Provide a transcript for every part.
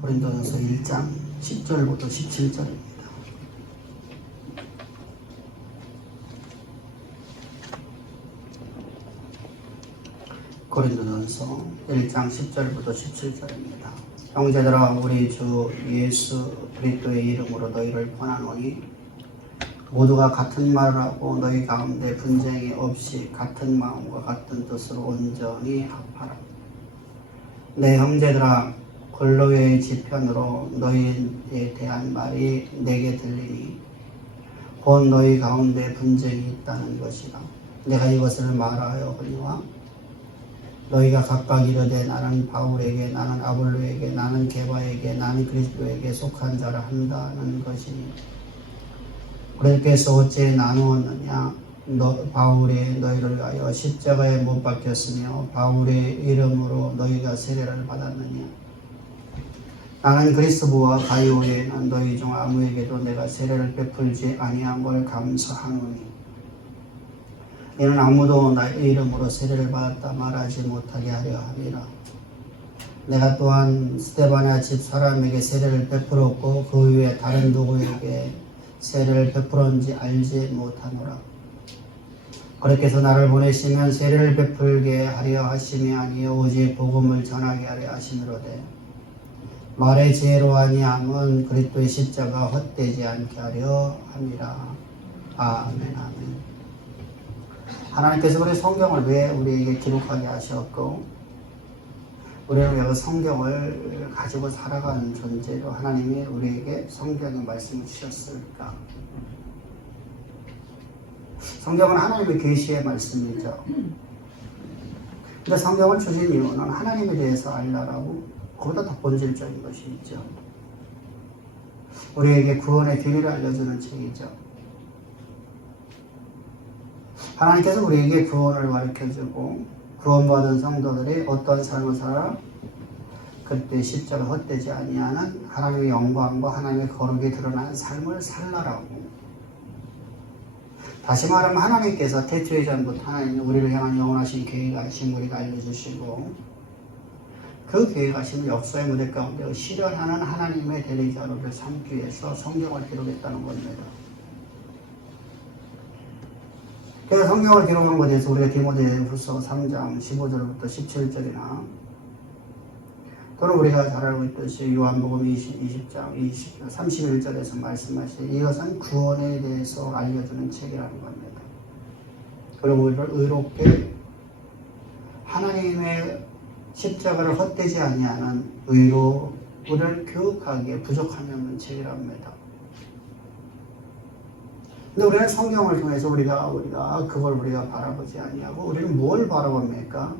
고린도전서 1장 10절부터 17절입니다. 고린도전서 1장 10절부터 17절입니다. 형제들아, 우리 주 예수 그리스도의 이름으로 너희를 권하노니 모두가 같은 말을 하고 너희 가운데 분쟁이 없이 같은 마음과 같은 뜻으로 온전히 합하라. 내 형제들아, 골로의 지편으로 너희에 대한 말이 내게 들리니 곧 너희 가운데 분쟁이 있다는 것이라. 내가 이것을 말하여거니와 너희가 각각 이르되 나는 바울에게, 나는 아볼로에게, 나는 게바에게, 나는 그리스도에게 속한 자라 한다는 것이니 그렇게서 어찌 나누었느냐? 바울이 너희를 위하여 십자가에 못 박혔으며 바울의 이름으로 너희가 세례를 받았느냐? 나는 그리스도와 가이오에는 너희 중 아무에게도 내가 세례를 베풀지 아니함을 감사하노니 이는 아무도 나의 이름으로 세례를 받았다 말하지 못하게 하려 함이라. 내가 또한 스데반의 집 사람에게 세례를 베풀었고 그 외에 다른 누구에게 세례를 베풀었는지 알지 못하노라. 그렇게 해서 나를 보내시면 세례를 베풀게 하려 하심이 아니요 오직 복음을 전하게 하려 하심이로되 말의 지혜로 아니함은 그리스도의 십자가 헛되지 않게 하려 함이라. 아멘. 아멘. 하나님께서 우리 성경을 왜 우리에게 기록하게 하셨고 우리는 왜 성경을 가지고 살아가는 존재로 하나님이 우리에게 성경의 말씀을 주셨을까? 성경은 하나님의 계시의 말씀이죠. 근데 성경을 주신 이유는 하나님에 대해서 알라라고 그보다 더 본질적인 것이 있죠. 우리에게 구원의 비밀을 알려주는 책이죠. 하나님께서 우리에게 구원을 가르쳐주고 구원받은 성도들이 어떤 삶을 살아 그때 십자가 헛되지 아니하는 하나님의 영광과 하나님의 거룩이 드러나는 삶을 살라라고. 다시 말하면 하나님께서 태초의 전부터 하나님이 우리를 향한 영원하신 계획하심 우리가 알려주시고 그 계획하심을 역사의 무대 가운데 실현하는 하나님의 대리자로를 삼기 위해서 성경을 기록했다는 겁니다. 그래서 성경을 기록한 것에 대해서 우리가 디모데후서 3장 15절부터 17절이나 또는 우리가 잘 알고 있듯이 요한복음 20장 31절에서 말씀하신 이것은 구원에 대해서 알려주는 책이라는 겁니다. 그리고 우리를 의롭게 하나님의 십자가를 헛되지 아니하는 의로 우리를 교육하기에 부족함이 없는 책이랍니다. 근데 우리는 성경을 통해서 우리가 그걸 우리가 바라보지 아니하고 우리는 뭘 바라봅니까?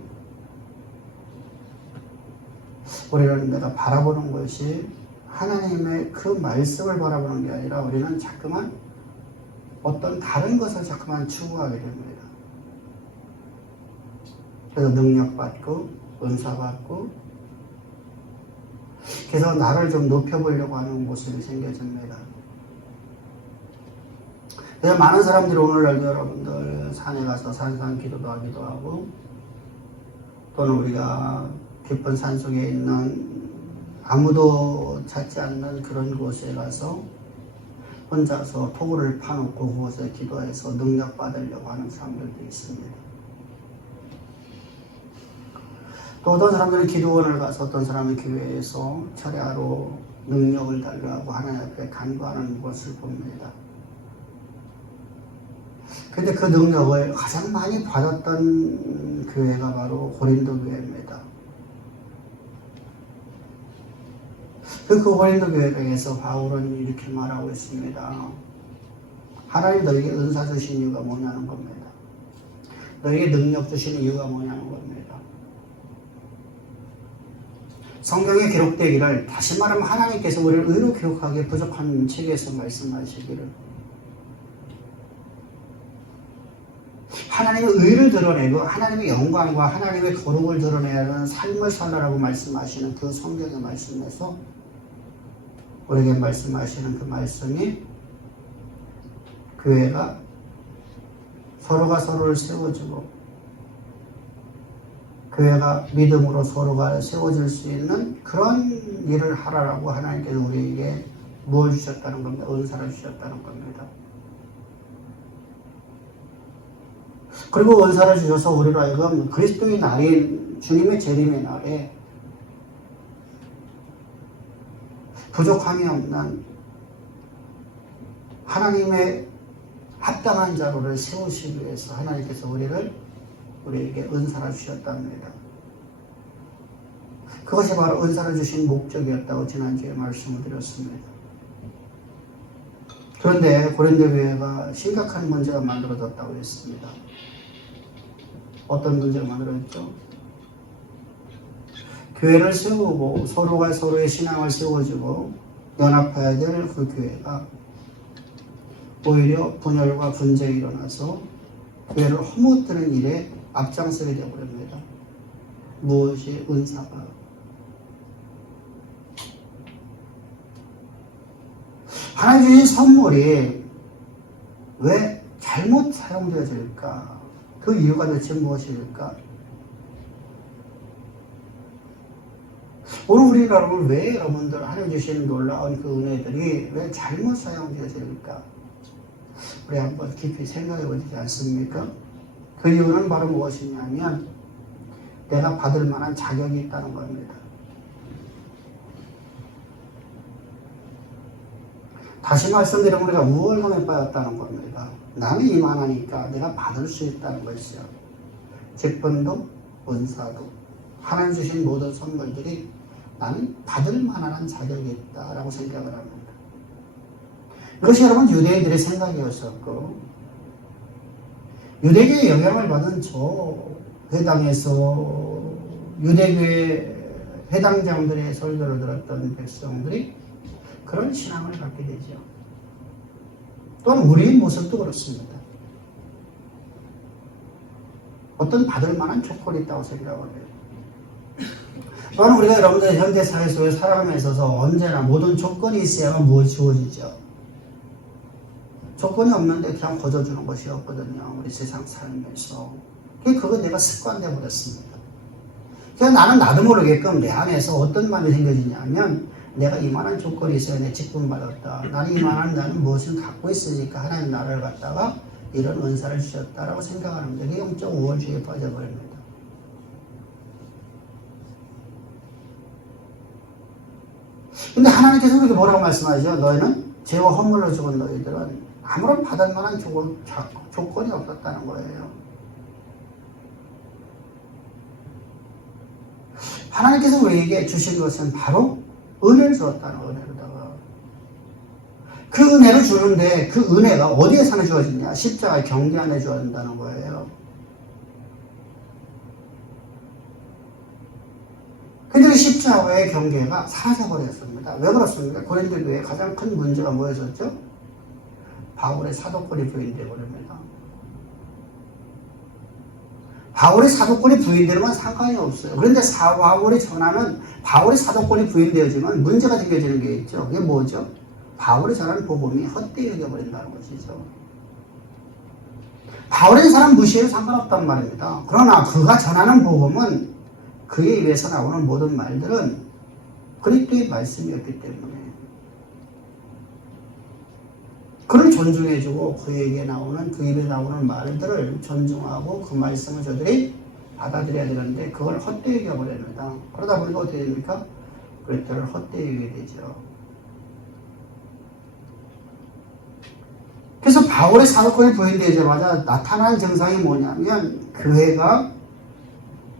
우리는 내가 바라보는 것이 하나님의 그 말씀을 바라보는 게 아니라 우리는 자꾸만 어떤 다른 것을 자꾸만 추구하게 됩니다. 그래서 능력받고 은사받고 그래서 나를 좀 높여보려고 하는 모습이 생겨집니다. 그래서 많은 사람들이 오늘날도 여러분들 산에 가서 산상 기도도 하기도 하고 또는 우리가 깊은 산속에 있는 아무도 찾지 않는 그런 곳에 가서 혼자서 토구를 파놓고 그곳에 기도해서 능력 받으려고 하는 사람들도 있습니다. 또 어떤 사람들은 기도원을 가서 어떤 사람은 교회에서 철야로 능력을 달라고 하나님 앞에 간구하는 것을 봅니다. 근데 그 능력을 가장 많이 받았던 교회가 바로 고린도 교회입니다. 그 고린도 교회에서 바울은 이렇게 말하고 있습니다. 하나님 너에게 은사 주신 이유가 뭐냐는 겁니다. 너에게 능력 주신 이유가 뭐냐는 겁니다. 성경에 기록되기를 다시 말하면 하나님께서 우리를 의로 기록하기에 부족한 책에서 말씀하시기를 하나님의 의를 드러내고 하나님의 영광과 하나님의 거룩을 드러내야 하는 삶을 살라라고 말씀하시는 그 성경의 말씀에서 우리에게 말씀하시는 그 말씀이 교회가 서로가 서로를 세워주고 교회가 믿음으로 서로가 세워질 수 있는 그런 일을 하라라고 하나님께서 우리에게 무엇을 주셨다는 겁니다. 은사를 주셨다는 겁니다. 그리고 은사를 주셔서 우리로 하여금 그리스도의 날인 주님의 재림의 날에 부족함이 없는 하나님의 합당한 자로를 세우시기 위해서 하나님께서 우리에게 은사를 주셨답니다. 그것이 바로 은사를 주신 목적이었다고 지난주에 말씀을 드렸습니다. 그런데 고린도 교회가 심각한 문제가 만들어졌다고 했습니다. 어떤 문제가 만들어졌죠? 교회를 세우고 서로가 서로의 신앙을 세워주고 연합해야 될 그 교회가 오히려 분열과 분쟁이 일어나서 교회를 허무뜨는 일에 앞장서게 되어버립니다. 무엇이 은사가? 하나님 주신 선물이 왜 잘못 사용되어질까? 그 이유가 대체 무엇일까? 오늘 왜 여러분들 하나님 주신 놀라운 그 은혜들이 왜 잘못 사용되어질까? 우리 한번 깊이 생각해 보지 않습니까? 그 이유는 바로 무엇이냐면 내가 받을 만한 자격이 있다는 겁니다. 다시 말씀드리면 우리가 우월감에 빠졌다는 겁니다. 나는 이만하니까 내가 받을 수 있다는 것이죠. 직분도 은사도 하나님 주신 모든 선물들이 나는 받을 만한 자격이 있다라고 생각을 합니다. 이것이 여러분 유대인들의 생각이었었고 유대교의 영향을 받은 저 회당에서 유대교의 회당장들의 설교를 들었던 백성들이 그런 신앙을 갖게 되죠. 또한 우리의 모습도 그렇습니다. 어떤 받을 만한 조건이 있다고 생각을 해요. 또한 우리가 여러분들 현대사회 속에 살아감에 있어서 언제나 모든 조건이 있어야만 무엇이 주어지죠. 조건이 없는데 그냥 거저주는 것이 없거든요. 우리 세상 살면서. 그건 내가 습관되어 버렸습니다. 그냥 나는 나도 모르게끔 내 안에서 어떤 마음이 생겨지냐면 내가 이만한 조건이 있어야 내 직분 받았다. 나는 무엇을 갖고 있으니까 하나님 나라를 갖다가 이런 은사를 주셨다라고 생각하는데 그게 영적 우월주의에 빠져버립니다. 근데 하나님께서 그렇게 뭐라고 말씀하시죠? 너희는 죄와 허물로 죽은 너희들은 아무런 받을 만한 조건이 없었다는 거예요. 하나님께서 우리에게 주신 것은 바로 은혜를 주었다는 은혜로다가 그 은혜를 주는데 그 은혜가 어디에서 주어지냐? 십자가의 경계 안에 주어진다는 거예요. 근데 그 십자가의 경계가 사라져버렸습니다. 왜 그렇습니까? 고린도 교회의 가장 큰 문제가 뭐였었죠? 바울의 사도권이 부인되어 버립니다. 바울의 사도권이 부인되는 건 상관이 없어요. 그런데 바울이 전하는 바울의 사도권이 부인되어지면 문제가 생겨지는 게 있죠. 그게 뭐죠? 바울이 전하는 복음이 헛되이 여겨버린다는 것이죠. 바울의 사람 무시해도 상관없단 말입니다. 그러나 그가 전하는 복음은 그에 의해서 나오는 모든 말들은 그리스도의 말씀이었기 때문에 그를 존중해주고 그에게 나오는 그 입에 나오는 말들을 존중하고 그 말씀을 저들이 받아들여야 되는데 그걸 헛되이 여겨버립니다. 그러다 보니까 어떻게 됩니까? 그리스도를 헛되이 여기게 되죠. 그래서 바울의 사도권이 부인되자마자 나타난 증상이 뭐냐면 교회가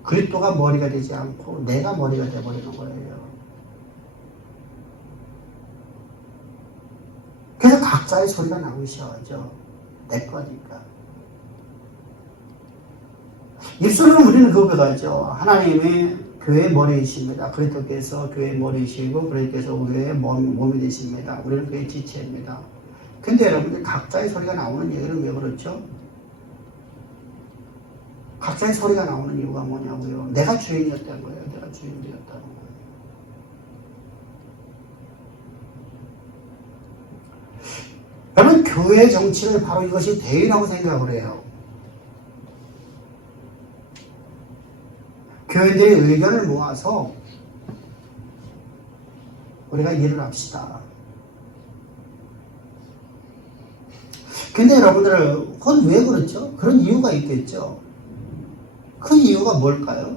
그리스도가 머리가 되지 않고 내가 머리가 되어버리는 거예요. 그래서 각자의 소리가 나오기 시작하죠. 내 거니까. 입술로는 우리는 그거 가죠. 하나님의 교회의 머리이십니다. 그리스도께서 교회의 머리이시고 그리스도께서 교회의 몸이 되십니다. 우리는 교회의 지체입니다. 근데 여러분들 각자의 소리가 나오는 얘기는 왜 그렇죠? 각자의 소리가 나오는 이유가 뭐냐고요. 내가 주인이었다는 거예요. 내가 주인이었다는 거예요. 여러분 교회의 정치를 바로 이것이 대의라고 생각을 해요. 교인들의 의견을 모아서 우리가 일을 합시다. 근데 여러분들, 그건 왜 그렇죠? 그런 이유가 있겠죠. 그 이유가 뭘까요?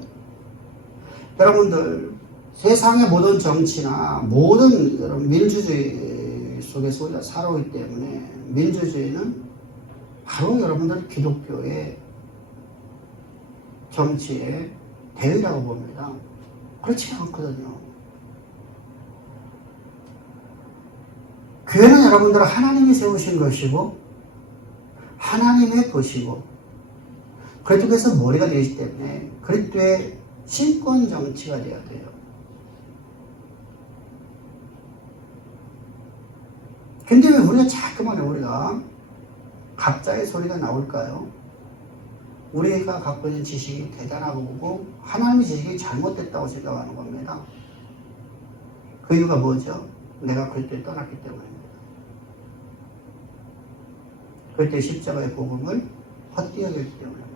여러분들, 세상의 모든 정치나 모든 여러분 민주주의 속에서 우리가 살아오기 때문에 민주주의는 바로 여러분들 기독교의 정치의 대의라고 봅니다. 그렇지 않거든요. 교회는 여러분들 하나님이 세우신 것이고 하나님의 것이고 그리스도께서 머리가 되기 때문에 그리스도의 신권 정치가 되어야 돼요. 근데 왜 우리가 자꾸만 우리가 각자의 소리가 나올까요? 우리가 갖고 있는 지식이 대단하고 하나님의 지식이 잘못됐다고 생각하는 겁니다. 그 이유가 뭐죠? 내가 그리스도에 떠났기 때문입니다. 그때 십자가의 복음을 헛되이 여겼기 때문입니다.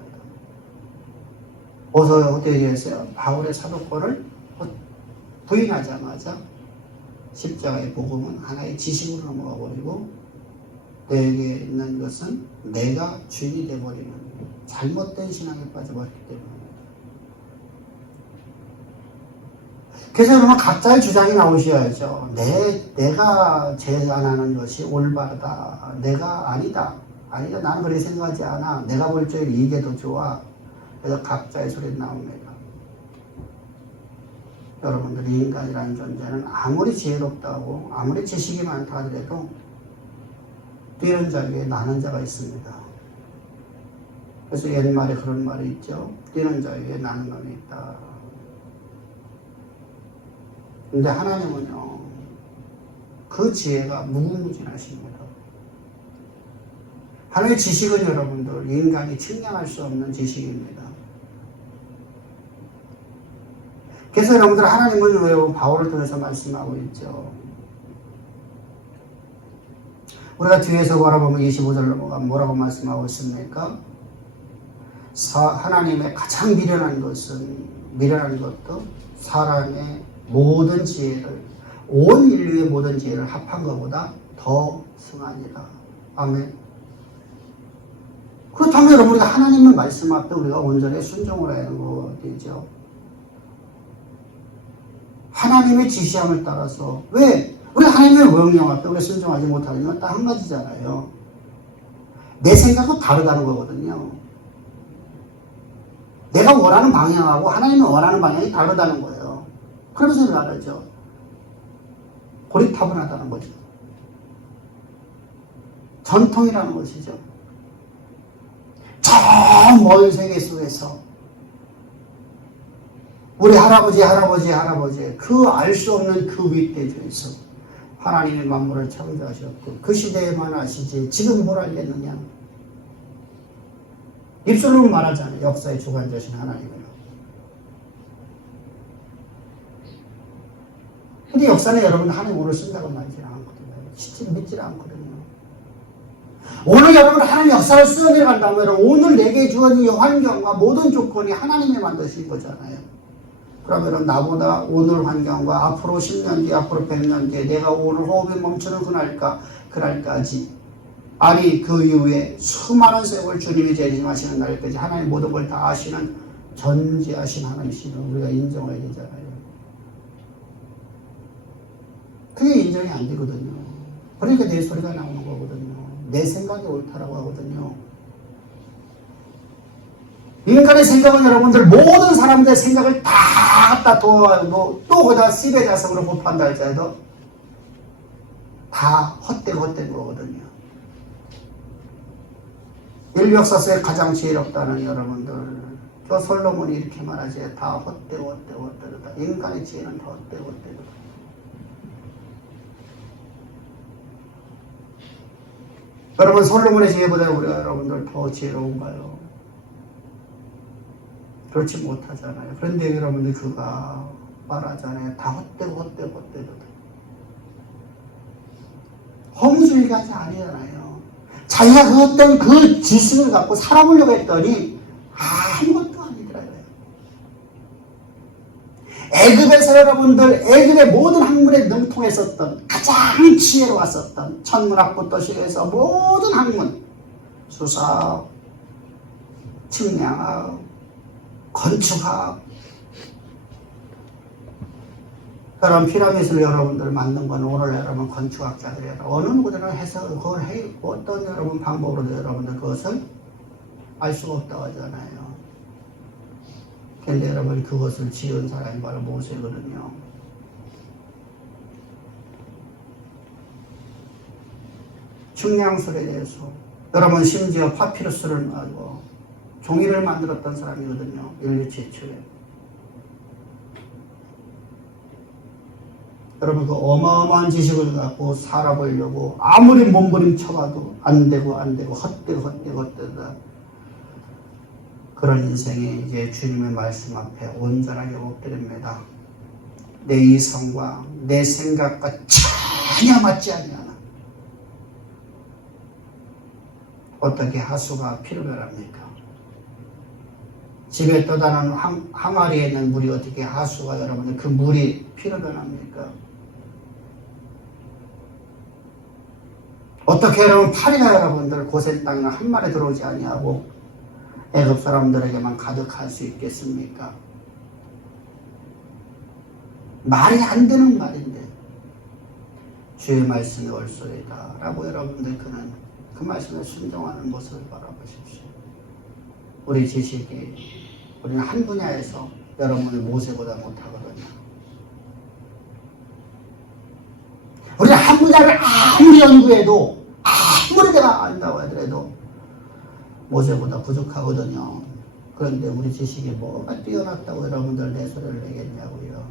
어서 어떻게 되었어요? 바울의 사도권을 부인하자마자 십자가의 복음은 하나의 지식으로 넘어가 버리고 내게 있는 것은 내가 주인이 되어버리는 잘못된 신앙에 빠져버렸기 때문입니다. 그래서 여러분 각자의 주장이 나오셔야죠. 내가 제안하는 것이 올바르다. 내가 아니다. 나는 그렇게 생각하지 않아. 내가 볼 적에 이게 더 좋아. 그래서 각자의 소리가 나옵니다. 여러분들 인간이라는 존재는 아무리 지혜롭다고 아무리 지식이 많다 하더라도 뛰는 자 위에 나는 자가 있습니다. 그래서 옛말에 그런 말이 있죠. 뛰는 자 위에 나는 놈이 있다. 근데 하나님은요, 그 지혜가 무궁무진하십니다. 하나님의 지식은 여러분들 인간이 측량할 수 없는 지식입니다. 그래서 여러분들 하나님은 왜 바울을 통해서 말씀하고 있죠. 우리가 뒤에서 바라보면 25절로 뭐라고 말씀하고 있습니까? 하나님의 가장 미련한 것도 사람의 모든 지혜를, 온 인류의 모든 지혜를 합한 것보다 더 승하니라. 아멘. 그렇다면 여러분, 우리가 하나님의 말씀 앞에 우리가 온전히 순종을 해야 하는 거죠. 하나님의 지시함을 따라서, 왜? 우리 하나님의 명령 앞에 우리가 순종하지 못하는 건 딱 한 가지잖아요. 내 생각과 다르다는 거거든요. 내가 원하는 방향하고 하나님이 원하는 방향이 다르다는 거예요. 그러면서 말하죠. 고리타분하다는 거죠. 전통이라는 것이죠. 저 먼 세계 속에서 우리 할아버지 그 알 수 없는 그 윗대중에서 하나님의 만물을 창조하셨고 그 시대에만 아시지 지금 뭘 알겠느냐. 입술로 말하잖아요. 역사의 주관자신 하나님을. 근데 역사는 여러분 하나님 오늘 쓴다고 말지 않거든요. 진짜 믿지 않거든요. 오늘 여러분 하나님 역사를 써내려간다면 오늘 내게 주어진 이 환경과 모든 조건이 하나님이 만드신 거잖아요. 그러면 나보다 오늘 환경과 앞으로 10년 뒤, 앞으로 100년 뒤에 내가 오늘 호흡이 멈추는 그날까지 아니 그 이후에 수많은 세월 주님이 재림하시는 날까지 하나님 모든 걸 다 아시는 전지하신 하나님이시는 우리가 인정해야 되잖아요. 그게 인정이 안 되거든요. 그러니까 내 소리가 나오는 거거든요. 내 생각이 옳다라고 하거든요. 인간의 생각은 여러분들 모든 사람들의 생각을 다 갖다 또 거기다 씹의 자성으로 곱한다 할지라도 다 헛된 거거든요. 인류 역사서에 가장 지혜롭다는 여러분들 저 솔로몬이 이렇게 말하지 다 헛되다. 인간의 지혜는 다 헛되다. 여러분 솔로몬의 지혜보다 우리가 여러분들 더 지혜로운가요? 그렇지 못하잖아요. 그런데 여러분들 그가 말하잖아요. 다 헛되고. 허무주의가 아니잖아요. 자기가 그 어떤 그 지식을 갖고 살아보려고 했더니 아무것도 아니더라고요. 애굽에서 여러분들 애굽의 모든 학문에 능통했었던 가장 지혜로웠었던 천문학부터 시작해서 모든 학문, 수사학, 측량학, 건축학, 그런 피라미드를 여러분들 만든 건 오늘 여러분 건축학자들이 어느 누구나 해서 그걸 어떤 여러분 방법으로도 여러분들 그것을 알 수가 없다고 하잖아요. 근데 여러분 그것을 지은 사람이 바로 모세거든요. 측량술에 대해서 여러분 심지어 파피루스를 가지고 종이를 만들었던 사람이거든요. 인류 최초에. 여러분 그 어마어마한 지식을 갖고 살아보려고 아무리 몸부림쳐봐도 안 되고 헛되다. 그런 인생이 이제 주님의 말씀 앞에 온전하게 엎드립니다. 내 이성과 내 생각과 전혀 맞지 아니하나. 어떻게 하수가 피로 변합니까? 집에 떠다니는 항아리에 있는 물이 어떻게 하수가 여러분들 그 물이 피로 변합니까? 어떻게 여러분 파리가 여러분들 고센 땅에 한 마리 들어오지 아니하고 애굽 사람들에게만 가득할 수 있겠습니까? 말이 안 되는 말인데 주의 말씀이 옳소이다 라고 여러분들 그는 그 말씀에 순종하는 모습을 바라보십시오. 우리 지식이 우리는 한 분야에서 여러분을 모세보다 못하거든요. 우리는 한 분야를 아무리 연구해도 아무리 내가 안다고 하더라도 모세보다 부족하거든요. 그런데 우리 지식이 뭐가 뛰어났다고 여러분들 내 소리를 내겠냐고요.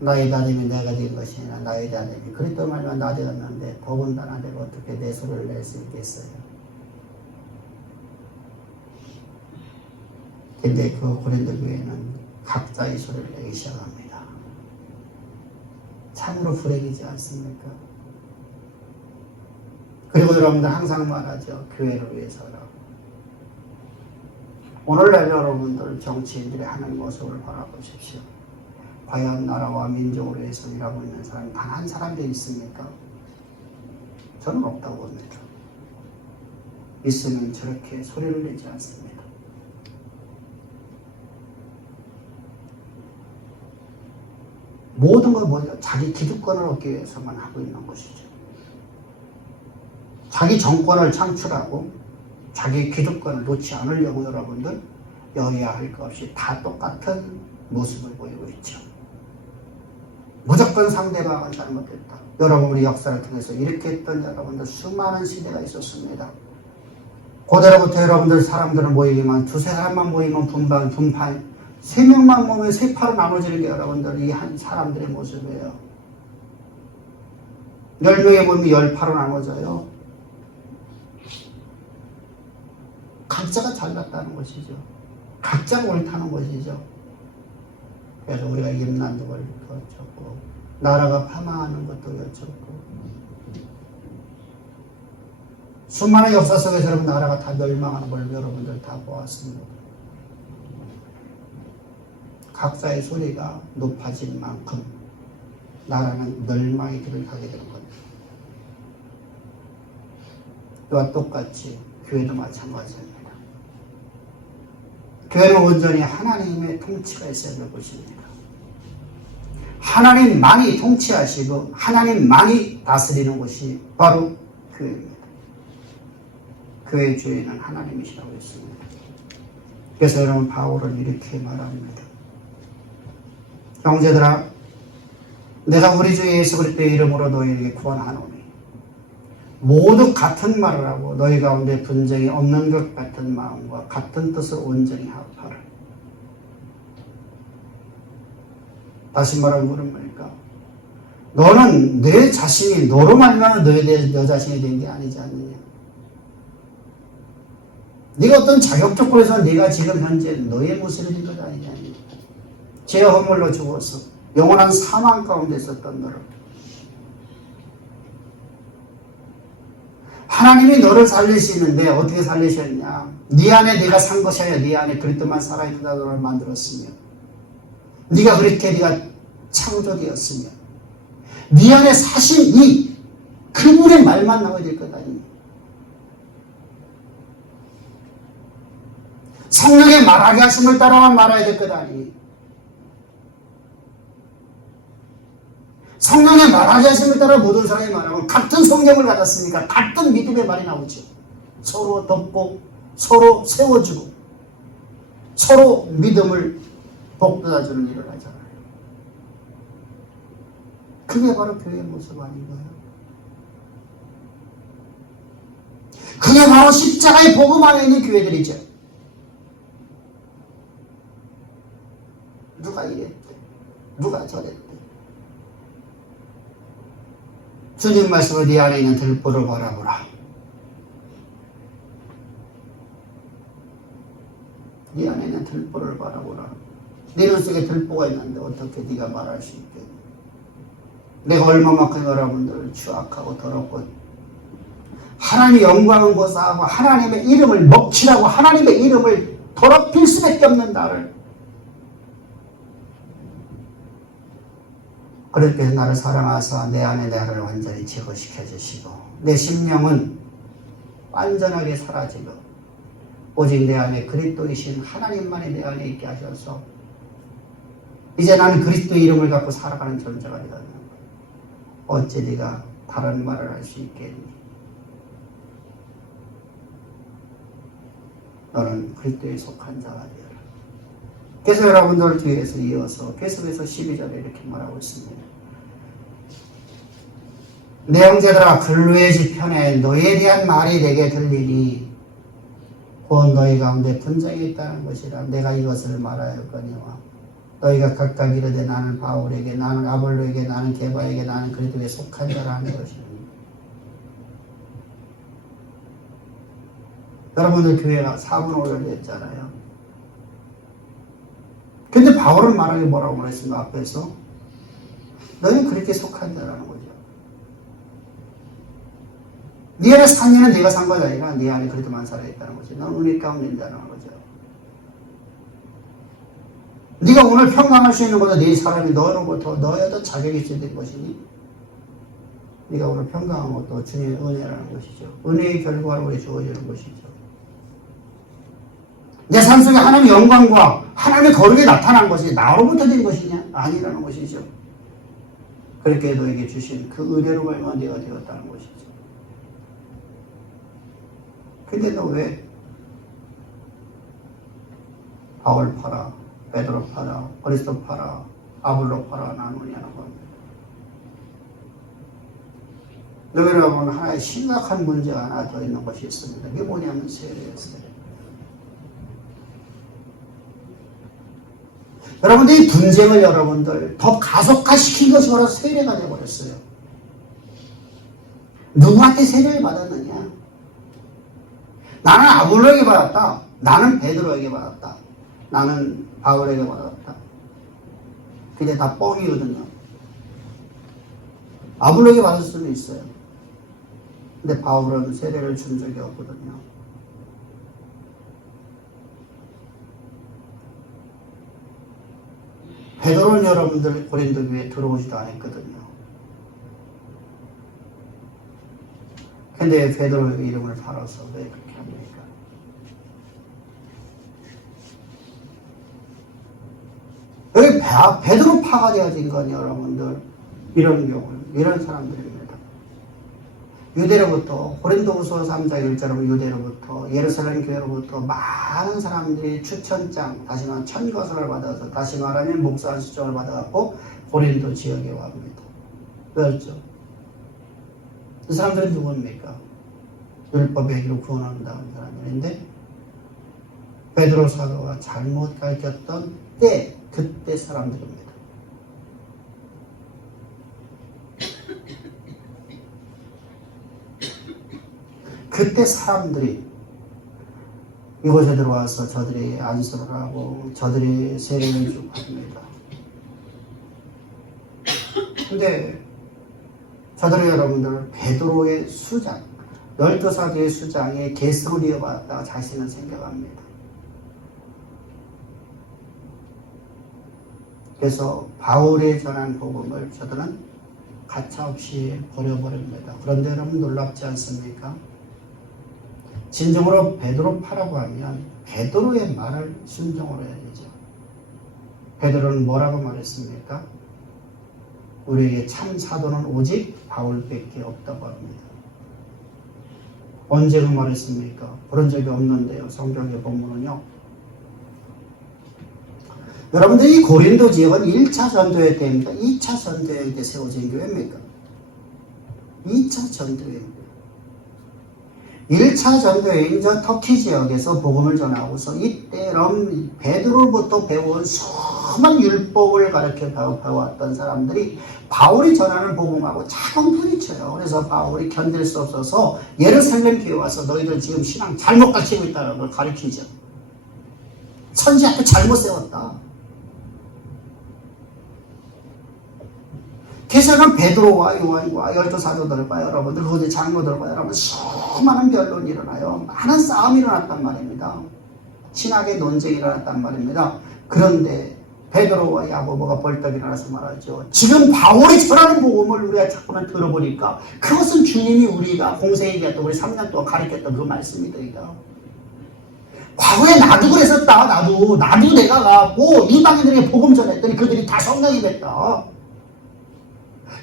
나의 다됨이 내가 된 것이 아니라 나의 다됨이 그리스도 말만 나 되었는데 더군다나 내가 어떻게 내 소리를 낼 수 있겠어요. 근데 그 고린도 교회는 각자의 소리를 내기 시작합니다. 참으로 불행이지 않습니까? 그리고 여러분들 항상 말하죠. 교회를 위해서라. 오늘날 여러분들 정치인들이 하는 모습을 바라보십시오. 과연 나라와 민족을 위해서 일하고 있는 사람이 단 한 사람도 있습니까? 저는 없다고 봅니다. 있으면 저렇게 소리를 내지 않습니다. 모든 걸 뭐죠? 자기 기득권을 얻기 위해서만 하고 있는 것이죠. 자기 정권을 창출하고 자기 기득권을 놓지 않으려고 여러분들 여야 할 것 없이 다 똑같은 모습을 보이고 있죠. 무조건 상대방은 잘못했다. 여러분 우리 역사를 통해서 이렇게 했던 여러분들 수많은 시대가 있었습니다. 고대로부터 여러분들 사람들은 모이기만 두세 사람만 모이면 분파 3명만 모이면 3파로 나눠지는 게 여러분들 이 한 사람들의 모습이에요. 10명에 모이면 10파로 나눠져요. 각자가 잘났다는 것이죠. 각자가 옳다는 것이죠. 그래서 우리가 임난독을 여쭙고 나라가 파망하는 것도 여쭙고 수많은 역사 속에서 여러분 나라가 다 멸망하는 걸 여러분들 다 보았습니다. 각자의 소리가 높아진 만큼 나라는 멸망의 길을 가게 되는 겁니다. 이와 똑같이 교회도 마찬가지입니다. 교회는 온전히 하나님의 통치가 있어야 될 것입니다. 하나님만이 통치하시고 하나님만이 다스리는 것이 바로 교회입니다. 교회의 주인은 하나님이시라고 했습니다. 그래서 여러분 바울은 이렇게 말합니다. 형제들아, 내가 우리 주 예수 그리스도의 이름으로 너희에게 구원하노니 모두 같은 말을 하고 너희 가운데 분쟁이 없는 것 같은 마음과 같은 뜻을 온전히 합하라. 다시 말하면 뭐는 뭡니까? 너는 내 자신이 너로 말미암아 너 자신이 된 게 아니지 않느냐. 네가 어떤 자격 조건에서 네가 지금 현재 너의 모습이 된 것 아니냐. 죄 허물로 죽어서 영원한 사망 가운데 있었던 너를 하나님이 너를 살리시는데 어떻게 살리셨냐? 네 안에 네가 산 것이 아니라 네 안에 그리스도만 살아있다 너를 만들었으며 네가 그렇게 네가 창조되었으며 네 안에 사신 이 그분의 말만 나와야 될 것 아니냐. 성령의 말하게 하심을 따라만 말아야 될 것 아니니. 성령의 말하게 하심을 따라 모든 사람이 말하고 같은 성경을 가졌으니까 같은 믿음의 말이 나오죠. 서로 돕고 서로 세워주고 서로 믿음을 복돋아주는 일을 하잖아요. 그게 바로 교회의 모습 아닌가요? 그게 바로 십자가의 복음 안에 있는 교회들이죠. 누가 이랬대, 누가 저랬대. 주님 말씀으로 네 안에 있는 들보를 바라보라. 네 안에 있는 들보를 바라보라. 네 눈 속에 들보가 있는데 어떻게 네가 말할 수 있겠니? 내가 얼마만큼 여러분들을 추악하고 더럽고 하나님의 영광을 고사하고 하나님의 이름을 먹칠하고 하나님의 이름을 더럽힐 수밖에 없는 나를, 그렇게 나를 사랑하사 내 안에 나를 완전히 제거시켜 주시고 내 심령은 완전하게 사라지고 오직 내 안에 그리스도이신 하나님만이 내 안에 있게 하셔서 이제 나는 그리스도의 이름을 갖고 살아가는 존재가 되었는 거야. 어째 네가 다른 말을 할 수 있겠니? 너는 그리스도에 속한 자가 되어라. 그래서 여러분들 뒤에서 이어서 계속해서 12절에 이렇게 말하고 있습니다. 내 형제들아, 근로의 지편에 너희에 대한 말이 내게 들리니 곧 너희 가운데 분쟁이 있다는 것이라. 내가 이것을 말하였거니와 너희가 각각 이르되 나는 바울에게, 나는 아볼로에게, 나는 게바에게, 나는 그리스도에 속한 자라는 것이니. 여러분들 교회가 4분 5절 했잖아요. 근데 바울은 말하기 뭐라고 그랬습니까? 앞에서 너희는 그렇게 속한 자라는 거죠. 네 안에 산 일은 네가 산 것이 아니라 네 안에 그리스도만 살아있다는 거지. 넌 은혜 가운데 있다는 거죠. 네가 오늘 평강할 수 있는 것은 네 사람이 너로부터 너에도 자격이 있는 것이니 네가 오늘 평강한 것도 주님의 은혜라는 것이죠. 은혜의 결과로 우리 주어지는 것이죠. 내 삶 속에 하나님의 영광과 하나님의 거룩이 나타난 것이 나로부터 된 것이냐? 아니라는 것이죠. 그렇게 너에게 주신 그 은혜로 말미암아 네가 되었다는 것이죠. 근데 너 왜 바울 팔아, 베드로 팔아, 그리스도 팔아, 아볼로 팔아 나누냐는 겁니다. 여러분, 하나의 심각한 문제가 하나 더 있는 것이 있습니다. 이게 뭐냐면 세례예요, 세례. 여러분들 이 분쟁을 여러분들 더 가속화시킨 것이 바로 세례가 되어버렸어요. 누구한테 세례를 받았느냐? 나는 아볼로에게 받았다. 나는 베드로에게 받았다. 나는 바울에게 받았다. 그게 다 뻥이거든요. 아볼로에게 받을 수는 있어요. 근데 바울은 세례를 준 적이 없거든요. 베드로는 여러분들 고린도 교회에 들어오지도 않았거든요. 근데 베드로의 이름을 팔아서 왜 그렇게 합니까? 여기 베드로 파가 되어진 건 여러분들 이런 경우, 이런 사람들입니다. 유대로부터 고린도후서 3장 1절로 유대로부터 예루살렘 교회로부터 많은 사람들이 추천장, 다시 말하면 천거설을 받아서 다시 말하면 목사 수정을 받아갖고 고린도 지역에 옵니다. 그렇죠? 그 사람들은 누굽니까? 율법의 기로 구원한다는 사람들인데 베드로 사도가 잘못 가르쳤던 그때 사람들입니다. 그때 사람들이 이곳에 들어와서 저들이 안수를 하고 저들이 세례를 주고 합니다. 근데 저들은 여러분들 베드로의 수장, 12사도의 수장에 계승을 이어받았다가 자신은 생겨갑니다. 그래서 바울이 전한 복음을 저들은 가차없이 버려버립니다. 그런데 여러분 놀랍지 않습니까? 진정으로 베드로 파라고 하면 베드로의 말을 순종으로 해야 되죠. 베드로는 뭐라고 말했습니까? 우리에게 참 사도는 오직 바울밖에 없다고 합니다. 언제 그 말했습니까? 그런 적이 없는데요. 성경에 보면은요. 여러분들이 고린도 지역은 1차 전도회 때입니까? 2차 전도회 때 세워진 교회입니까? 2차 전도회입니다. 1차 전도회인 저 터키 지역에서 복음을 전하고서 이때 베드로부터 배운 수많은 율법을 가르쳐 배워왔던 사람들이 바울이 전하는 복음하고 자꾸 부딪혀요. 그래서 바울이 견딜 수 없어서 예루살렘 교회 와서 너희들 지금 신앙 잘못 가르치고 있다는 걸 가르치죠. 선지학교 잘못 세웠다. 그래서는 베드로와 요한과 열두 사도들과 여러분들 그들 장로들과 여러분 수많은 변론이 일어나요. 많은 싸움이 일어났단 말입니다. 신학의 논쟁이 일어났단 말입니다. 그런데 베드로와 야고보가 벌떡 일어나서 말하죠. 지금 바울이 전하는 복음을 우리가 자꾸만 들어보니까 그것은 주님이 우리가 공생에 얘기했던 우리 3년 동안 가르쳤던 그 말씀이다. 이거. 과거에 나도 그랬었다. 나도 내가 가고 이방인들에게 복음 전했더니 그들이 다 성령이 됐다.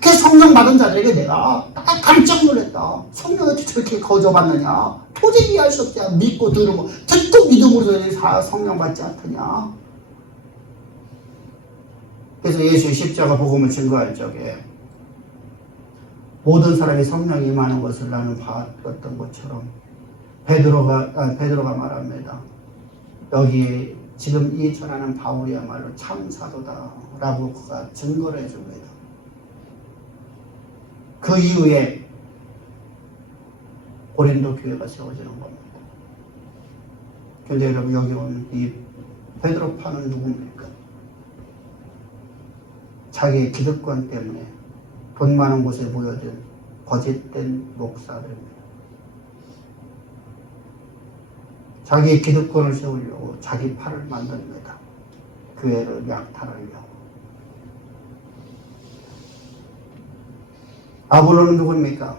그 성령 받은 자들에게 내가 깜짝 놀랐다. 성령이 어떻게 저렇게 거저받느냐. 도저히 이해할 수 없지. 믿고 들으고 듣고 믿음으로 다 성령 받지 않더냐. 그래서 예수의 십자가 복음을 증거할 적에 모든 사람이 성령이 임하는 것을 나는 봤던 것처럼 베드로가 말합니다. 여기 지금 이 전하는 바울이야말로 참 사도다라고 그가 증거를 해줍니다. 그 이후에 고린도 교회가 세워지는 겁니다. 그런데 여러분 여기 오는 이 베드로 파는 누굽니까? 자기의 기득권 때문에 돈 많은 곳에 모여든 거짓된 목사들입니다. 자기의 기득권을 세우려고 자기 팔을 만듭니다. 교회를 약탈하려고. 아볼로는 누굽니까?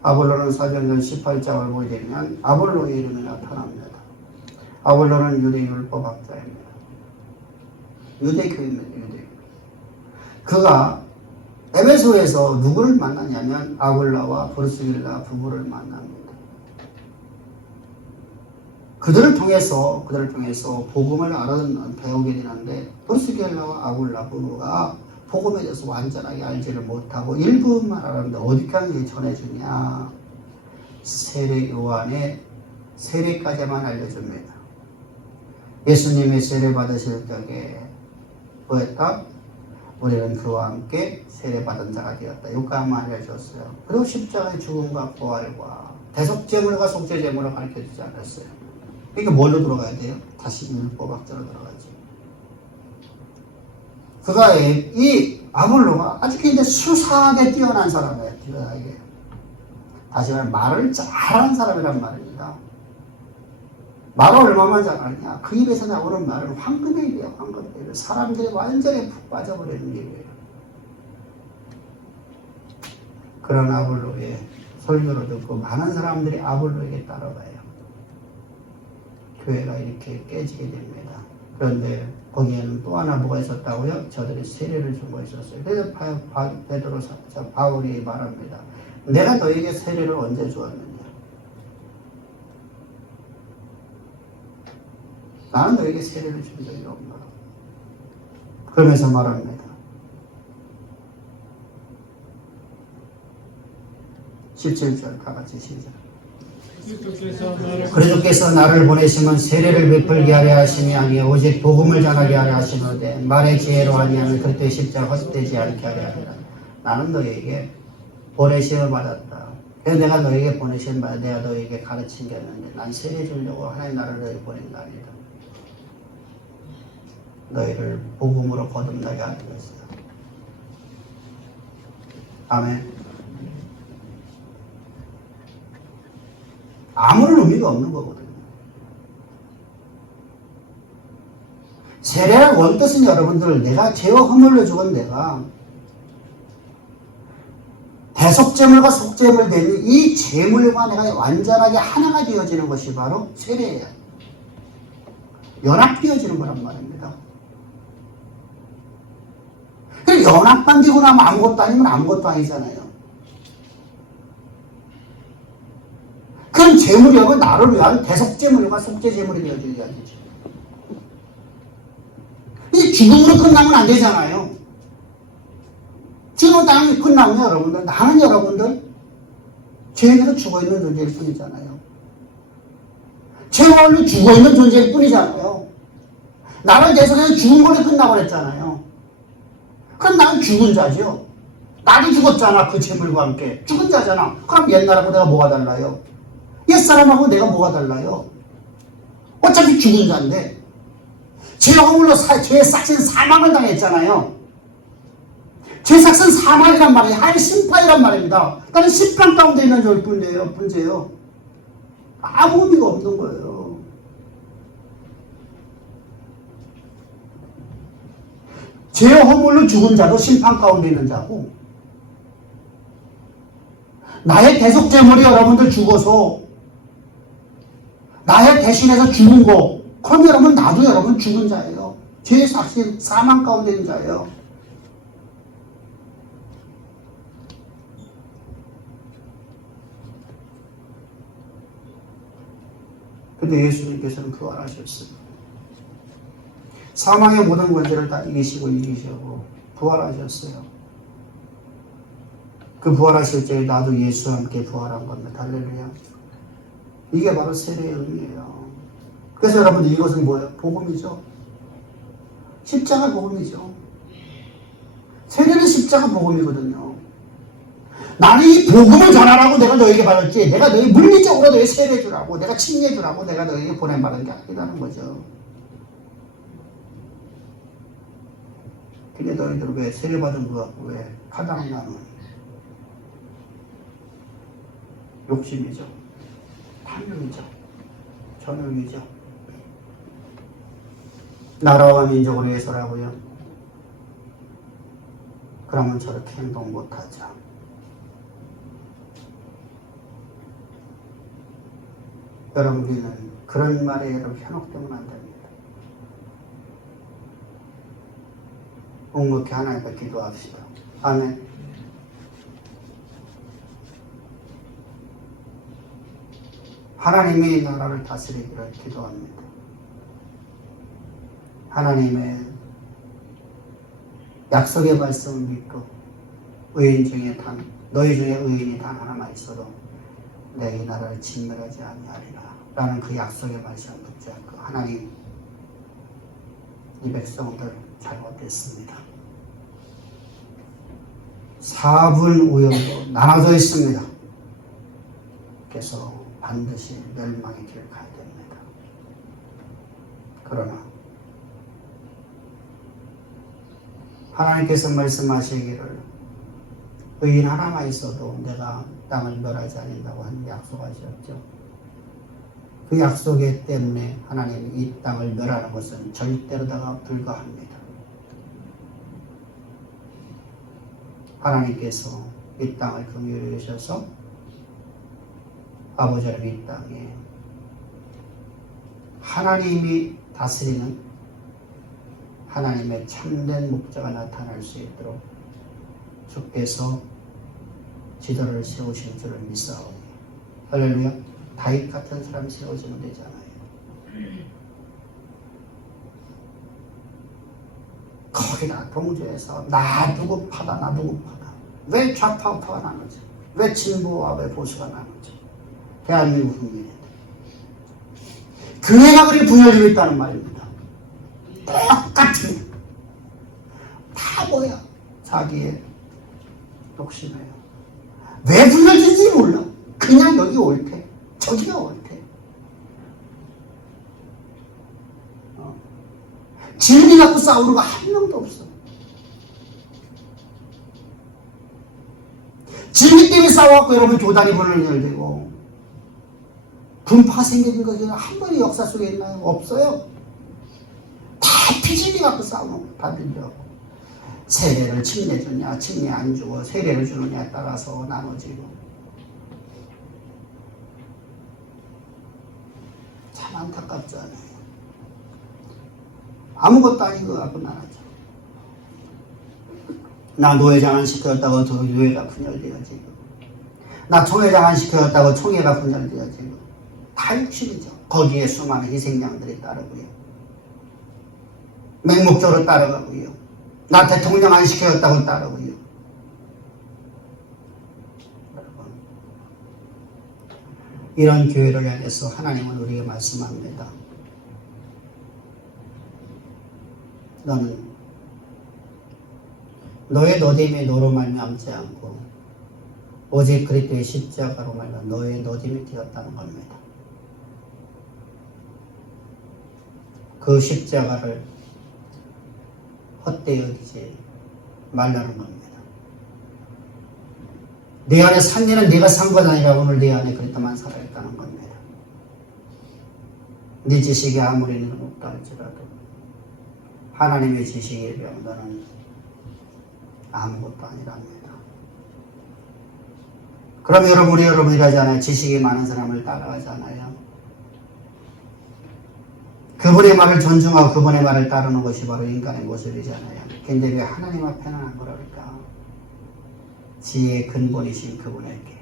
아볼로는 사도행전 18장을 보게 되면 아볼로의 이름이 나타납니다. 아볼로는 유대율법학자입니다. 유대교입니다. 유대교. 그가 에베소에서 누구를 만나냐면 아굴라와 브루스길라 부부를 만납니다. 그들을 통해서 복음을 배우게 되는데 브루스길라와 아굴라 부부가 복음에 대해서 완전하게 알지를 못하고 일부만 알았는데 어디까지 전해주냐. 세례 요한의 세례까지만 알려줍니다. 예수님이 세례 받으실 적에 뭐했다? 우리는 그와 함께 세례 받은 자가 되었다. 요까지만 알려줬어요. 그리고 십자가의 죽음과 부활과 대속제물과 속죄제물을 가르쳐주지 않았어요. 그러니까 뭘로 들어가야 돼요? 다시 율법학자로 들어가죠. 그가 이 아볼로가 아주 굉장히 수사하게 뛰어난 사람이에요. 뛰어나게. 다시 말하면 말을 잘하는 사람이란 말입니다. 말을 얼마나 잘하느냐. 그 입에서 나오는 말은 황금의 입이에요. 황금의 입. 사람들이 완전히 푹 빠져버리는 입이에요. 그런 아볼로의 설교를 듣고 많은 사람들이 아볼로에게 따라가요. 교회가 이렇게 깨지게 됩니다. 그런데 거기에는 또 하나 뭐가 있었다고요? 저들이 세례를 준 거 있었어요. 그래서 바울이 말합니다. 내가 너에게 세례를 언제 주었느냐? 나는 너에게 세례를 준 적이 없나? 그러면서 말합니다. 17절 다 같이 시작. 그리스도께서 나를 보내시면 세례를 베풀게 하려 하심이 아니요 오직 복음을 전하게 하려 하시는데 말의 지혜로 아니하면 그리스도의 십자가 헛되지 않게 하려 하리라. 나는 너에게 보내심을 받았다. 그래서 내가 너에게 보내심을 받아 내가 너에게 가르친 게 없는데 난 세례 주려고 하나님 나라를 너에게 보낸 거 아니다. 너희를 복음으로 거듭나게 하는 것이다. 아멘. 아무런 의미가 없는 거거든요. 세례의 원뜻은 여러분들, 내가 죄와 허물로 죽은 내가 대속제물과 속제물 되는 이 제물과 내가 완전하게 하나가 되어지는 것이 바로 세례예요. 연합되어지는 거란 말입니다. 연합만 되고 나면 아무것도 아니면 아무것도 아니잖아요. 그럼 제물이하고 나를 위한 대속제물과 속죄제물이 되어지게 하죠. 이제 죽음으로 끝나면 안 되잖아요. 죽음으로 당연히 끝나면 여러분들, 나는 여러분들 죄에서 죽어있는 존재일 뿐이잖아요. 죄와 원래 죽어있는 존재일 뿐이잖아요. 나를 대속해서 죽은 걸로 끝나버렸잖아요. 그럼 나는 죽은 자죠. 나도 죽었잖아. 그 재물과 함께. 죽은 자잖아. 그럼 옛날하고 내가 뭐가 달라요? 옛사람하고 내가 뭐가 달라요? 어차피 죽은 자인데 죄와 허물로 죄의 삭신 사망을 당했잖아요. 죄 삭신 사망이란 말이에요. 하나의 심판이란 말입니다. 나는 심판 가운데 있는 절 뿐이에요. 아무 의미가 없는 거예요. 죄와 허물로 죽은 자도 심판 가운데 있는 자고, 나의 대속제물이 여러분들 죽어서 나의 대신해서 죽은 거, 그럼 여러분 나도 여러분 죽은 자예요. 죄의 삭신 사망 가운데 있는 자예요. 근데 예수님께서는 부활하셨습니다. 사망의 모든 권세를 다 이기시고 부활하셨어요. 그 부활하실 때 나도 예수와 함께 부활한 겁니다. 할렐루야. 이게 바로 세례의 의미예요. 그래서 여러분들 이것은 뭐예요? 복음이죠. 십자가 복음이죠. 세례는 십자가 복음이거든요. 나는 이 복음을 전하라고 내가 너에게 받았지, 내가 너희 물리적으로 너희 세례 주라고, 내가 칭례 주라고 내가 너에게 보내받은 게 아니라는 거죠. 근데 너희들 왜 세례받은 거 갖고 왜 파당을 나누는? 욕심이죠. 탐욕이죠. 정욕이죠. 나라와 민족을 위해서라고요. 그러면 저렇게 행동 못하죠. 여러분, 우리는 그런 말에 여러분 현혹되면 안 됩니다. 묵묵히 하나님께 기도합시다. 아멘. 하나님이 나라를 다스리기를 기도합니다. 하나님의 약속의 말씀을 믿고 의인 중에 너희 중에 의인이 단 하나만 있어도 내 이 나라를 진멸하지 아니하리라 라는 그 약속의 말씀을 붙잡고, 하나님, 이 백성들 잘못됐습니다. 4분 5영으로 나눠져 있습니다. 그래서 반드시 멸망의 길을 가야 됩니다. 그러나 하나님께서 말씀하시기를 의인 하나만 있어도 내가 땅을 멸하지 않는다고 하는 약속하셨죠. 그 약속 때문에 하나님이 이 땅을 멸하는 것은 절대로다가 불가합니다. 하나님께서 이 땅을 긍휼히 여기셔서 아버지 하나님 이 땅에 하나님이 다스리는 하나님의 참된 목자가 나타날 수 있도록 주께서 지도를 세우실 줄을 믿사오니, 할렐루야. 다윗 같은 사람 세워지면 되잖아요. 거기다 동조해서 나누고 파다 왜 좌파우파가 나누지? 왜 진보와 왜 보수가 나누지? 대한민국 국민인데 교회가 그리 분열되어 있다는 말입니다. 똑같은 다 뭐야? 자기의 욕심이에요. 왜 분열된지 몰라. 그냥 여기 올 때 저기가 올 때 진리 갖고 싸우는 거 한 명도 없어. 진리 때문에 싸워갖고 여러분 교단이 분열되고 분파가 생기는 것이 한 번의 역사 속에 있나요? 없어요. 다 피지미 갖고 싸우면 다들려고. 세례를 침례주냐 침례 안 주고 세례를 주느냐에 따라서 나눠지고. 참 안타깝잖아요. 아무것도 아닌 것 같고 나눠져. 나 노회장 안 시켰다고 노회가 분열되어지고, 나 총회장 안 시켰다고 총회가 분열되어지고, 다 육신이죠. 거기에 수많은 희생양들이 따르고요. 맹목적으로 따라가고요. 나 대통령 안 시켰다고 따르고요. 이런 교회를 향해서 하나님은 우리에게 말씀합니다. 너는 너의 너됨이 너로 말미암지 않고 오직 그리스도의 십자가로 말미암아 너의 너됨이 되었다는 겁니다. 그 십자가를 헛되이 여기지 말라는 겁니다. 내 안에 산 일은 네가 산 것 아니라 오늘 내 안에 그리스도만 살아있다는 겁니다. 네 지식이 아무리 높다 할지라도 하나님의 지식에 비하면 너는 아무것도 아니랍니다. 그럼 우리 여러분이 하잖아요. 지식이 많은 사람을 따라가잖아요. 그분의 말을 존중하고 그분의 말을 따르는 것이 바로 인간의 모습이잖아요. 근데 왜 하나님 앞에는 안 그럴까? 지혜의 근본이신 그분에게.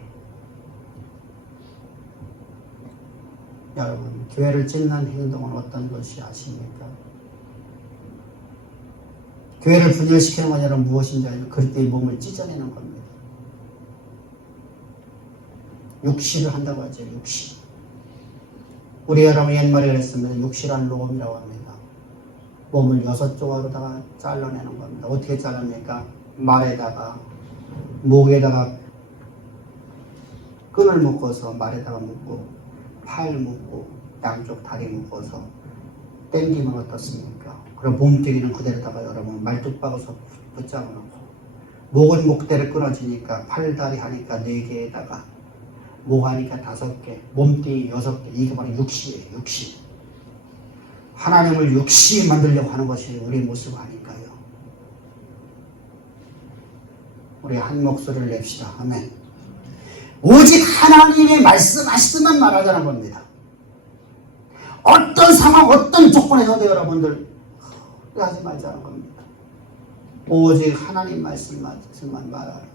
여러분, 교회를 찢는 행동은 어떤 것이 아십니까? 교회를 분열시키는 건 여러분 무엇인지 알죠? 그리스도의 몸을 찢어내는 겁니다. 육시를 한다고 하죠. 육시. 우리 여러분 옛말에 그랬습니다. 육시란 로움이라고 합니다. 몸을 6조각으로다가 잘라내는 겁니다. 어떻게 자릅니까? 말에다가 목에다가 끈을 묶어서 말에다가 묶고 팔 묶고 양쪽 다리 묶어서 땡기면 어떻습니까? 그럼 몸뚱이는 그대로다가 여러분 말뚝박아서 붙잡아 놓고 목은 목대로 끊어지니까 팔 다리 하니까 4개에다가 목 하니까 5개, 몸뚱이 6개. 이게 바로 육시예요. 육시. 하나님을 육시 만들려고 하는 것이 우리 모습 아닐까요? 우리 한 목소리를 냅시다. 아멘. 오직 하나님의 말씀하시면 말하자는 겁니다. 어떤 상황, 어떤 조건에서도 여러분들 하지 말자는 겁니다. 오직 하나님 말씀만 말하라.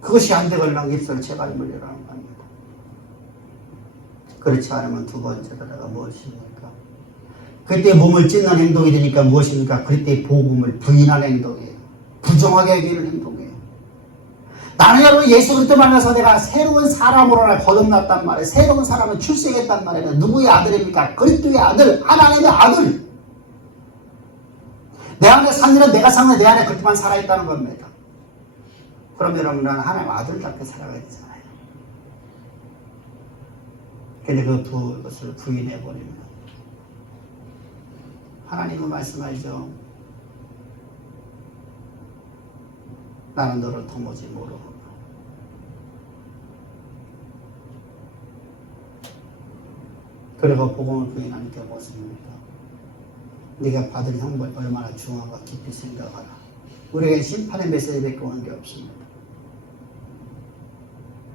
그것이 안 되걸랑 입술을 제발 물리라는 겁니다. 그렇지 않으면 두 번째로다가 무엇입니까? 그때 몸을 찢는 행동이 되니까 무엇입니까? 그때 복음을 부인하는 행동이에요. 부정하게 여기는 행동이에요. 나는 여러분 예수 그리스도 만나서 내가 새로운 사람으로 거듭났단 말이에요. 새로운 사람을 출생했단 말이에요. 누구의 아들입니까? 그리스도의 아들, 하나님의 아들. 내 안에 산 일은 내가 산 일, 내 안에 그리스도만 살아있다는 겁니다. 그럼 여러분 나는 하나님 아들답게 살아가야 되잖아요. 근데 그것을 부인해버립니다. 하나님은 말씀하죠. 나는 너를 도무지 모르고. 그리고 복음을 부인하는 게 무엇입니까? 네가 받은 형벌 얼마나 중요한가 깊이 생각하라. 우리에게 심판의 메시지밖에 오는 게 없습니다.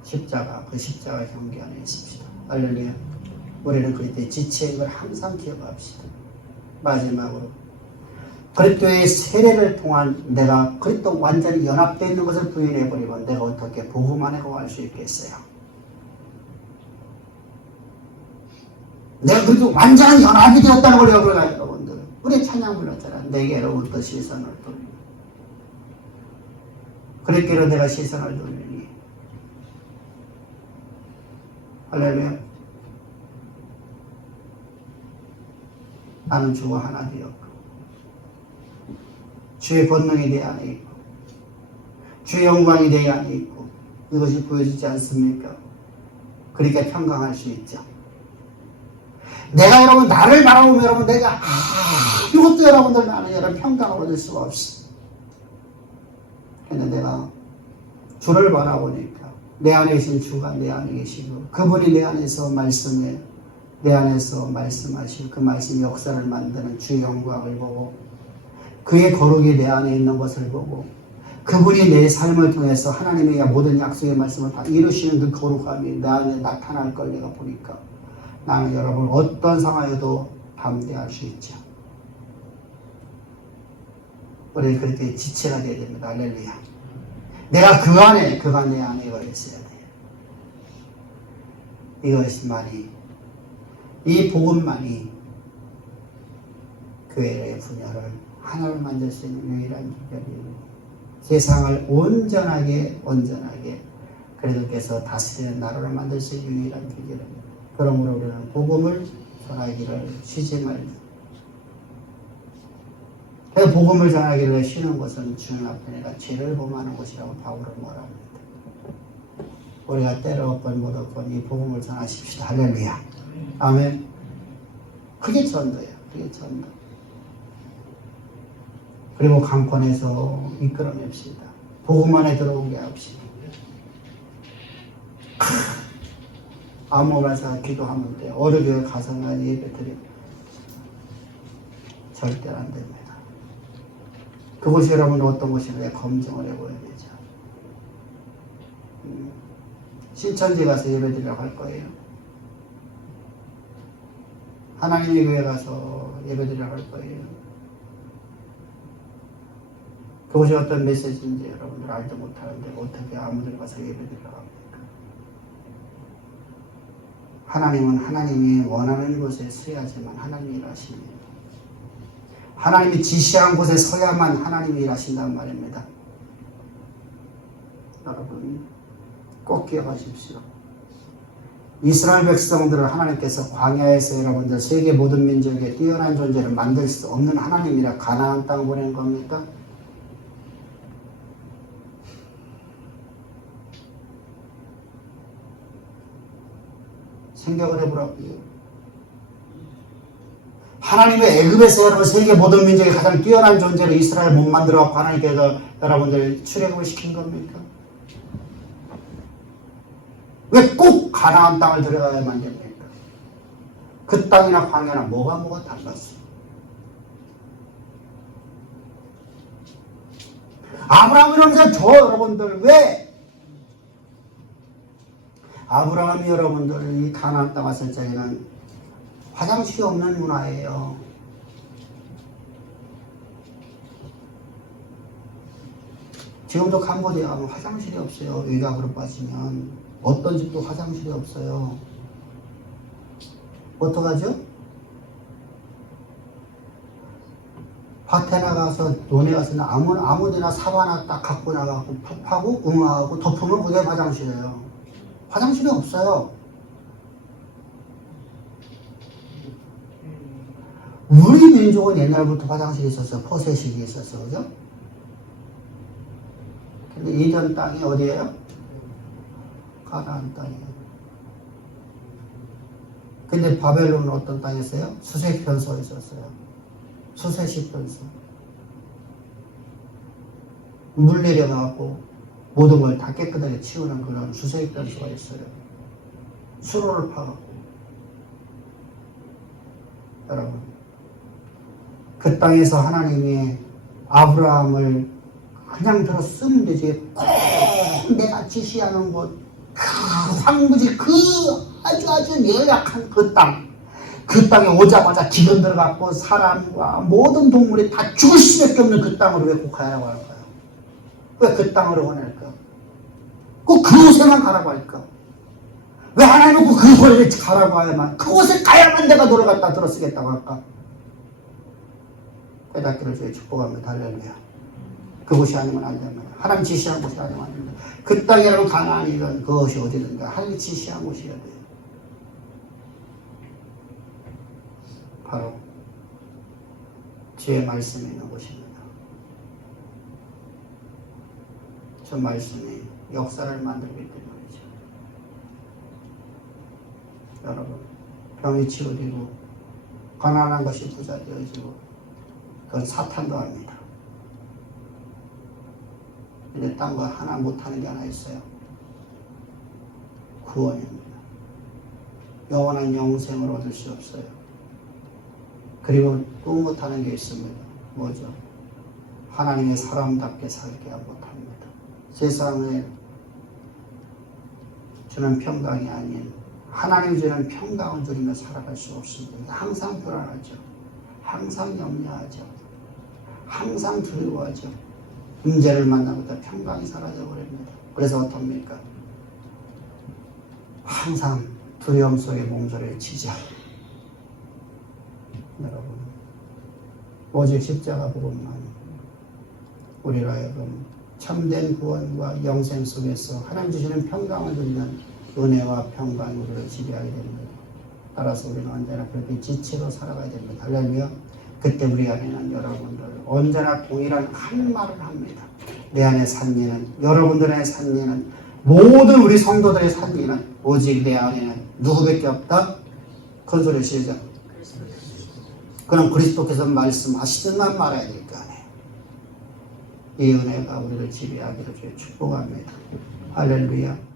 십자가, 그 십자가 경계 안에 있습니다. 할렐루야. 우리는 그리스도의 지체인 걸 항상 기억합시다. 마지막으로 그리스도의 세례를 통한 내가 그리스도 완전히 연합되어 있는 것을 부인해버리면 내가 어떻게 복음 안에 거할 수 있겠어요? 내가 그리스도 완전히 연합이 되었다는 걸 여러분들. 여러분들 우리 찬양 불렀잖아. 내게로부터 시선을 돌리니 그리스도로 내가 시선을 돌리니. 할렐루야. 나는 주와 하나 되었고 주의 권능이 내 안에 있고 주의 영광이 내 안에 있고 이것이 보여지지 않습니까? 그러니까 평강할 수 있죠. 내가 여러분 나를 바라보면 여러분 내가 이것도 여러분들 나는 여러분 평강을 얻을 수가 없어. 근데 내가 주를 바라보니까 내 안에 계신 주가 내 안에 계시고 그분이 내 안에서 말씀해 내 안에서 말씀하실 그 말씀이 역사를 만드는 주의 영광을 보고 그의 거룩이 내 안에 있는 것을 보고 그분이 내 삶을 통해서 하나님의 모든 약속의 말씀을 다 이루시는 그 거룩함이 내 안에 나타날 걸 내가 보니까 나는 여러분 어떤 상황에도 담대할 수 있죠. 우리 그렇게 지체가 되어야 됩니다. 할렐루야. 내가 그가 내 안에 있어야 돼요. 이것만이 이 복음만이 교회의 분야를 하나를 만들 수 있는 유일한 비결이에요. 세상을 온전하게 그리스도께서 다스리는 나라를 만들 수 있는 유일한 비결입니다. 그러므로 우리는 복음을 전하기를 쉬지 말고 그 복음을 전하기를 쉬는 것은 주님 앞에 내가 죄를 범하는 것이라고 바울은 말합니다. 우리가 때려엎건 못엎건 이 복음을 전하십시다. 할렐루야. 아멘. 그게 전도예요. 그게 전도. 그리고 강권에서 이끌어냅시다. 복음 안에 들어오게 합시다. 아무 말사 기도하면 돼요. 어르교회 가서만 예배 드리고 절대로 안 됩니다. 그것이 여러분 어떤 것인가 검증을 해보야 되죠. 신천지 가서 예배 드리려고 할 거예요. 하나님의 교회 가서 예배 드리려고 할 거예요. 그것이 어떤 메시지인지 여러분들 알지 못하는데 어떻게 아무들 가서 예배 드리려고 합니까? 하나님은 하나님이 원하는 곳에 서야지만 하나님이 일하십니다. 하나님이 지시한 곳에 서야만 하나님이 일하신단 말입니다. 여러분 꼭 기억하십시오. 이스라엘 백성들을 하나님께서 광야에서 여러분들 세계 모든 민족에 뛰어난 존재를 만들 수 없는 하나님이라 가나안 땅 보낸 겁니까? 생각을 해보라고요. 하나님의 애굽에서 여러분 세계 모든 민족의 가장 뛰어난 존재로 이스라엘 못 만들어갖고 하나님께서 여러분들 출애굽을 시킨 겁니까? 왜 꼭 가나안 땅을 들어가야만 됩니까? 그 땅이나 광야나 뭐가 달랐어? 아브라함 이러면서 저 여러분들 왜? 아브라함이 여러분들 이 가나안 땅 왔을 적에는 화장실이 없는 문화예요. 지금도 캄보디아 가면 화장실이 없어요. 외곽으로 빠지면 어떤 집도 화장실이 없어요. 어떡하죠? 밭에 나가서 논에 가서 아무데나 사바나 딱 갖고 나가고 팝하고 응하고 덮으면 그게 화장실이에요. 화장실이 없어요. 우리 민족은 옛날부터 화장실이 있었어요. 포세식이 있었어요. 그죠? 근데 이전 땅이 어디예요? 가나안 땅이에요. 근데 바벨론은 어떤 땅이었어요? 수색 변소에 있었어요. 수세식 변소. 물 내려가고 모든 걸 다 깨끗하게 치우는 그런 수색 변소가 있어요. 수로를 파갖고. 여러분, 그 땅에서 하나님이 아브라함을 그냥 들어 쓰면 되지. 꼭 내가 지시하는 곳, 그 황무지, 그 아주 열악한 그 땅. 그 땅에 오자마자 기근 들어갔고 사람과 모든 동물이 다 죽을 수밖에 없는 그 땅으로 왜 꼭 가라고 할까요? 왜 그 땅으로 원할까? 꼭 그곳에만 가라고 할까? 왜 하나님은 꼭 그곳에 가라고 하야만, 그곳에 가야만 내가 들어갔다 들어쓰겠다고 할까? 깨닫기를 주의 축복합니다. 할렐루야. 그곳이 아니면 안 됩니다. 하나님 지시한 곳이 아니면 안 됩니다. 그 땅이라면 가나안이든 그것이 어디든가 하나님 지시한 곳이어야 돼요. 바로 주의 말씀에 있는 곳입니다. 저 말씀이 역사를 만들기 때문이죠. 여러분, 병이 치료되고 가난한 것이 부자 되어지고 그건 사탄도 합니다. 근데 딴 거 하나 못하는 게 하나 있어요. 구원입니다. 영원한 영생을 얻을 수 없어요. 그리고 또 못하는 게 있습니다. 뭐죠? 하나님의 사람답게 살게 못합니다. 세상에 주는 평강이 아닌 하나님이 주는 평강을 누리며 살아갈 수 없습니다. 항상 불안하죠. 항상 염려하죠. 항상 두려워하죠. 문제를 만나보다 평강이 사라져 버립니다. 그래서 어떻습니까? 항상 두려움 속에 몸부림치죠. 여러분, 오직 십자가 복음만 우리로 하여금 참된 구원과 영생 속에서 하나님 주시는 평강을 누리는 은혜와 평강이 우리를 지배하게 됩니다. 따라서 우리는 언제나 그렇게 지체로 살아가야 됩니다. 할렐루야. 그때 우리 안에는 여러분들 언제나 동일한 한 말을 합니다. 내 안에 산 이는, 여러분들의 산 이는, 모든 우리 성도들의 산 이는 오직 내 안에는 누구밖에 없다? 큰 소리 시작. 그럼 그리스도께서 말씀하시던만 말아야 될 거 아니에요. 이 은혜가 우리를 지배하기를 주의 축복합니다. 할렐루야.